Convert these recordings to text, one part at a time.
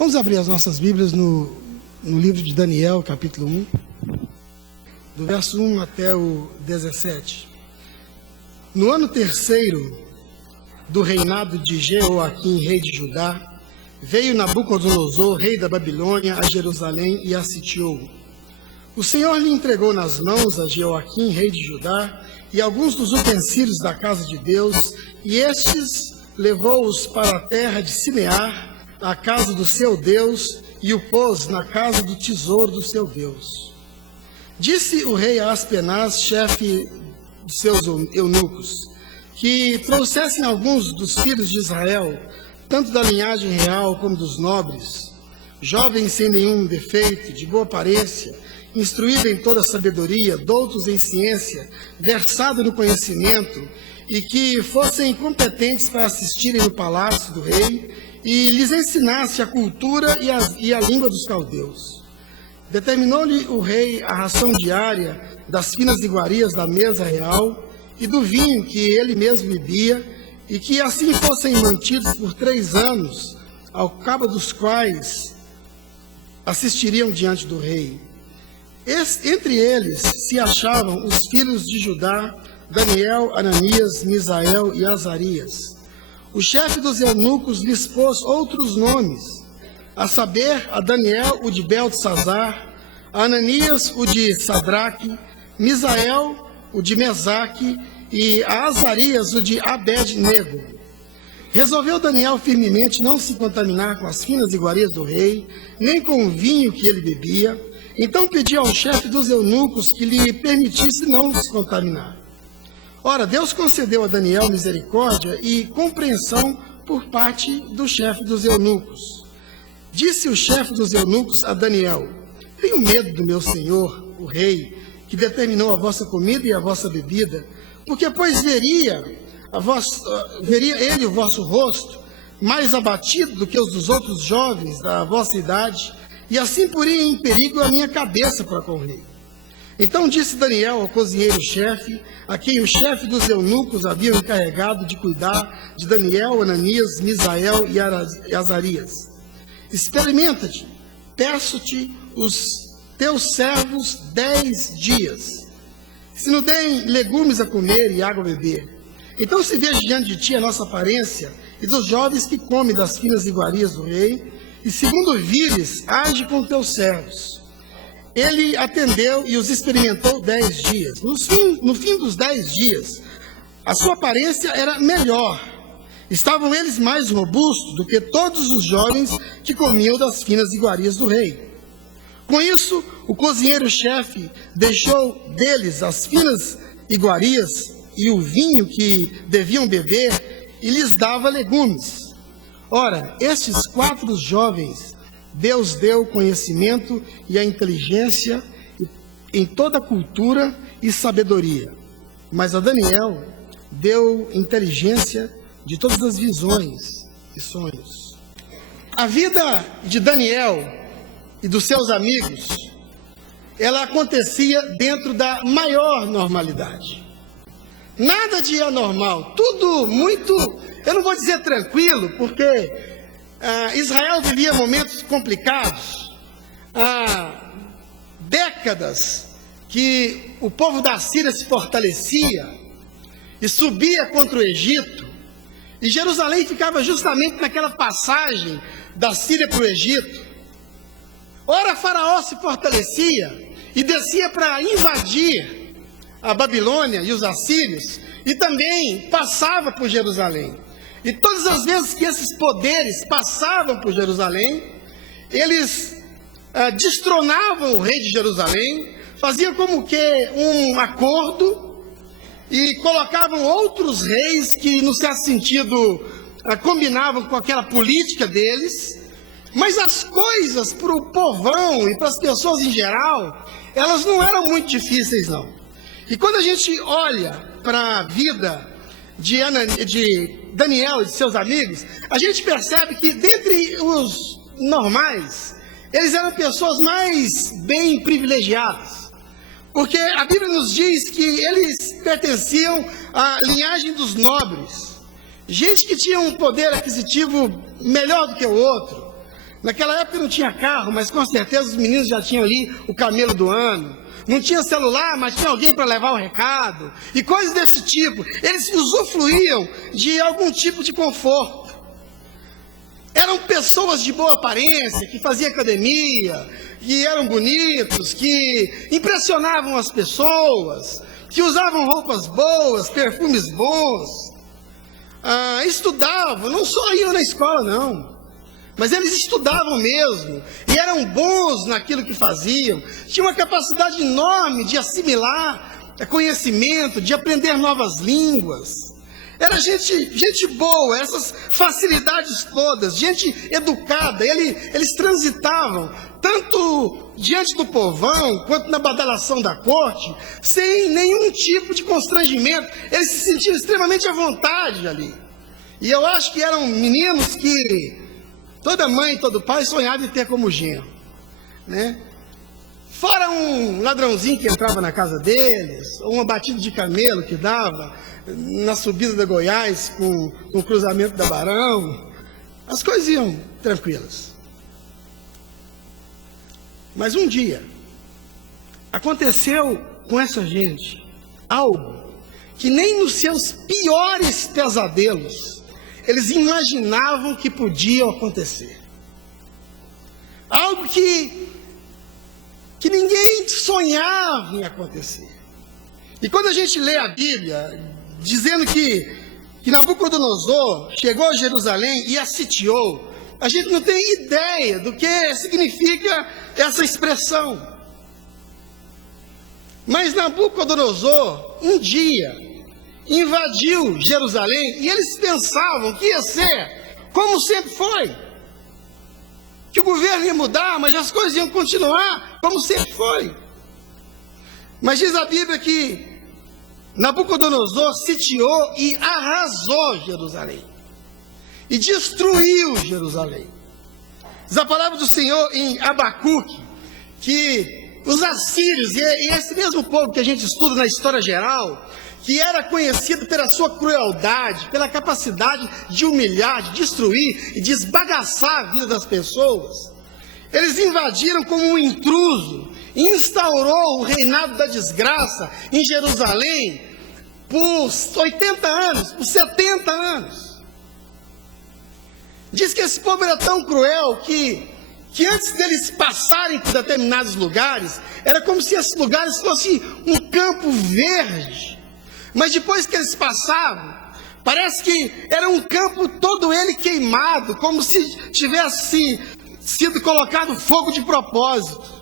Vamos abrir as nossas Bíblias no livro de Daniel, capítulo 1, do verso 1 até o 17. No ano terceiro do reinado de Jeoaquim, rei de Judá, veio Nabucodonosor, rei da Babilônia, a Jerusalém e a sitiou. O Senhor lhe entregou nas mãos a Jeoaquim, rei de Judá, e alguns dos utensílios da casa de Deus, e estes levou-os para a terra de Sinear, a casa do seu Deus, e o pôs na casa do tesouro do seu Deus. Disse o rei a Aspenaz, chefe de seus eunucos, que trouxessem alguns dos filhos de Israel, tanto da linhagem real como dos nobres, jovens sem nenhum defeito, de boa aparência, instruído em toda sabedoria, doutos em ciência, versado no conhecimento, e que fossem competentes para assistirem no palácio do rei, e lhes ensinasse a cultura e a língua dos caldeus. Determinou-lhe o rei a ração diária das finas iguarias da mesa real e do vinho que ele mesmo bebia, e que assim fossem mantidos por 3 anos, ao cabo dos quais assistiriam diante do rei. Entre eles se achavam os filhos de Judá, Daniel, Ananias, Misael e Azarias. O chefe dos eunucos lhes pôs outros nomes, a saber, a Daniel, o de Beltesazar, a Ananias, o de Sadraque, Misael, o de Mesaque, e a Azarias, o de Abed-nego. Resolveu Daniel firmemente não se contaminar com as finas iguarias do rei, nem com o vinho que ele bebia. Então pediu ao chefe dos eunucos que lhe permitisse não se contaminar. Ora, Deus concedeu a Daniel misericórdia e compreensão por parte do chefe dos eunucos. Disse o chefe dos eunucos a Daniel: tenho medo do meu senhor, o rei, que determinou a vossa comida e a vossa bebida, porque pois veria ele o vosso rosto mais abatido do que os dos outros jovens da vossa idade, e assim poria em perigo a minha cabeça para com o rei. Então disse Daniel ao cozinheiro-chefe, a quem o chefe dos eunucos havia encarregado de cuidar de Daniel, Ananias, Misael e Azarias: experimenta-te, peço-te os teus servos 10 dias, se nos deem legumes a comer e água a beber. Então se veja diante de ti a nossa aparência e dos jovens que comem das finas iguarias do rei, e segundo vires, age com teus servos. Ele atendeu e os experimentou 10 dias. No fim dos 10 dias, a sua aparência era melhor. Estavam eles mais robustos do que todos os jovens que comiam das finas iguarias do rei. Com isso, o cozinheiro-chefe deixou deles as finas iguarias e o vinho que deviam beber, e lhes dava legumes. Ora, estes 4 jovens Deus deu conhecimento e a inteligência em toda a cultura e sabedoria. Mas a Daniel deu inteligência de todas as visões e sonhos. A vida de Daniel e dos seus amigos, ela acontecia dentro da maior normalidade. Nada de anormal, tudo muito, eu não vou dizer tranquilo, porque Israel vivia momentos complicados. Há décadas que o povo da Síria se fortalecia e subia contra o Egito, e Jerusalém ficava justamente naquela passagem da Síria para o Egito. Ora, Faraó se fortalecia e descia para invadir a Babilônia e os assírios, e também passava por Jerusalém. E todas as vezes que esses poderes passavam por Jerusalém, eles destronavam o rei de Jerusalém, faziam como que um acordo e colocavam outros reis que, no certo sentido, combinavam com aquela política deles. Mas as coisas para o povão e para as pessoas em geral, elas não eram muito difíceis, não. E quando a gente olha para a vida de Daniel e de seus amigos, a gente percebe que dentre os normais, eles eram pessoas mais bem privilegiadas. Porque a Bíblia nos diz que eles pertenciam à linhagem dos nobres. Gente que tinha um poder aquisitivo melhor do que o outro. Naquela época não tinha carro, mas com certeza os meninos já tinham ali o camelo do ano. Não tinha celular, mas tinha alguém para levar o recado. E coisas desse tipo. Eles usufruíam de algum tipo de conforto. Eram pessoas de boa aparência, que faziam academia, que eram bonitos, que impressionavam as pessoas, que usavam roupas boas, perfumes bons. Estudavam, não só iam na escola, não. Mas eles estudavam mesmo, e eram bons naquilo que faziam, tinham uma capacidade enorme de assimilar conhecimento, de aprender novas línguas. Era gente boa, essas facilidades todas, gente educada. Eles transitavam, tanto diante do povão, quanto na badalação da corte, sem nenhum tipo de constrangimento. Eles se sentiam extremamente à vontade ali. E eu acho que eram meninos que toda mãe, todo pai sonhava em ter como genro, né? Fora um ladrãozinho que entrava na casa deles, ou uma batida de camelo que dava na subida da Goiás com o cruzamento da Barão, as coisas iam tranquilas. Mas um dia, aconteceu com essa gente algo que nem nos seus piores pesadelos eles imaginavam que podia acontecer. Algo que ninguém sonhava em acontecer. E quando a gente lê a Bíblia, dizendo que Nabucodonosor chegou a Jerusalém e a sitiou, a gente não tem ideia do que significa essa expressão. Mas Nabucodonosor, um dia, invadiu Jerusalém e eles pensavam que ia ser como sempre foi. Que o governo ia mudar, mas as coisas iam continuar como sempre foi. Mas diz a Bíblia que Nabucodonosor sitiou e arrasou Jerusalém. E destruiu Jerusalém. Diz a palavra do Senhor em Abacuque, que os assírios, e esse mesmo povo que a gente estuda na história geral, que era conhecido pela sua crueldade, pela capacidade de humilhar, de destruir e de esbagaçar a vida das pessoas, eles invadiram como um intruso, instaurou o reinado da desgraça em Jerusalém por 80 anos, por 70 anos. Diz que esse povo era tão cruel que antes deles passarem por determinados lugares, era como se esses lugares fossem um campo verde. Mas depois que eles passavam, parece que era um campo todo ele queimado, como se tivesse sido colocado fogo de propósito.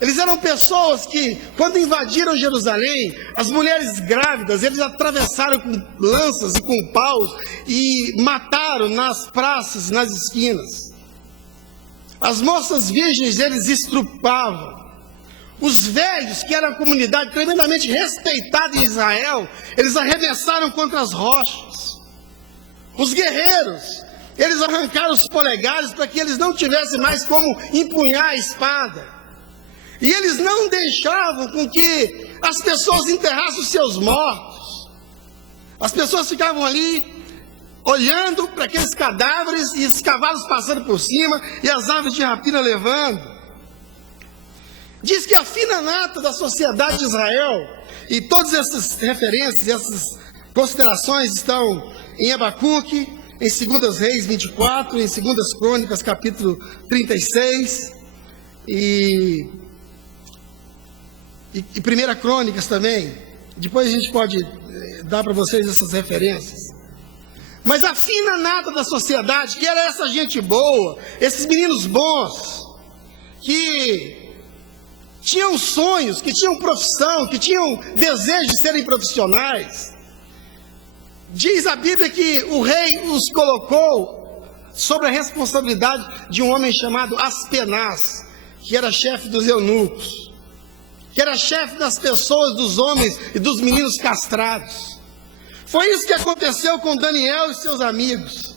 Eles eram pessoas que, quando invadiram Jerusalém, as mulheres grávidas, eles atravessaram com lanças e com paus e mataram nas praças, nas esquinas. As moças virgens, eles estrupavam. Os velhos, que era uma comunidade tremendamente respeitada em Israel, eles arremessaram contra as rochas. Os guerreiros, eles arrancaram os polegares para que eles não tivessem mais como empunhar a espada. E eles não deixavam com que as pessoas enterrassem os seus mortos. As pessoas ficavam ali, olhando para aqueles cadáveres, e os cavalos passando por cima, e as aves de rapina levando. Diz que a fina nata da sociedade de Israel, e todas essas referências, essas considerações estão em Abacuque, em 2 Reis 24, em 2 Crônicas capítulo 36, e 1 Crônicas também. Depois a gente pode dar para vocês essas referências. Mas a fina nata da sociedade, que era essa gente boa, esses meninos bons, que tinham sonhos, que tinham profissão, que tinham desejo de serem profissionais. Diz a Bíblia que o rei os colocou sobre a responsabilidade de um homem chamado Aspenaz, que era chefe dos eunucos, que era chefe das pessoas, dos homens e dos meninos castrados. Foi isso que aconteceu com Daniel e seus amigos.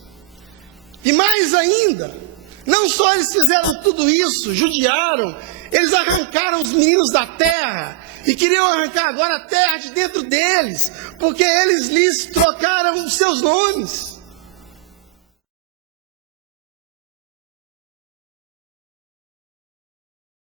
E mais ainda, não só eles fizeram tudo isso, judiaram, eles arrancaram os meninos da terra e queriam arrancar agora a terra de dentro deles, porque eles lhes trocaram os seus nomes.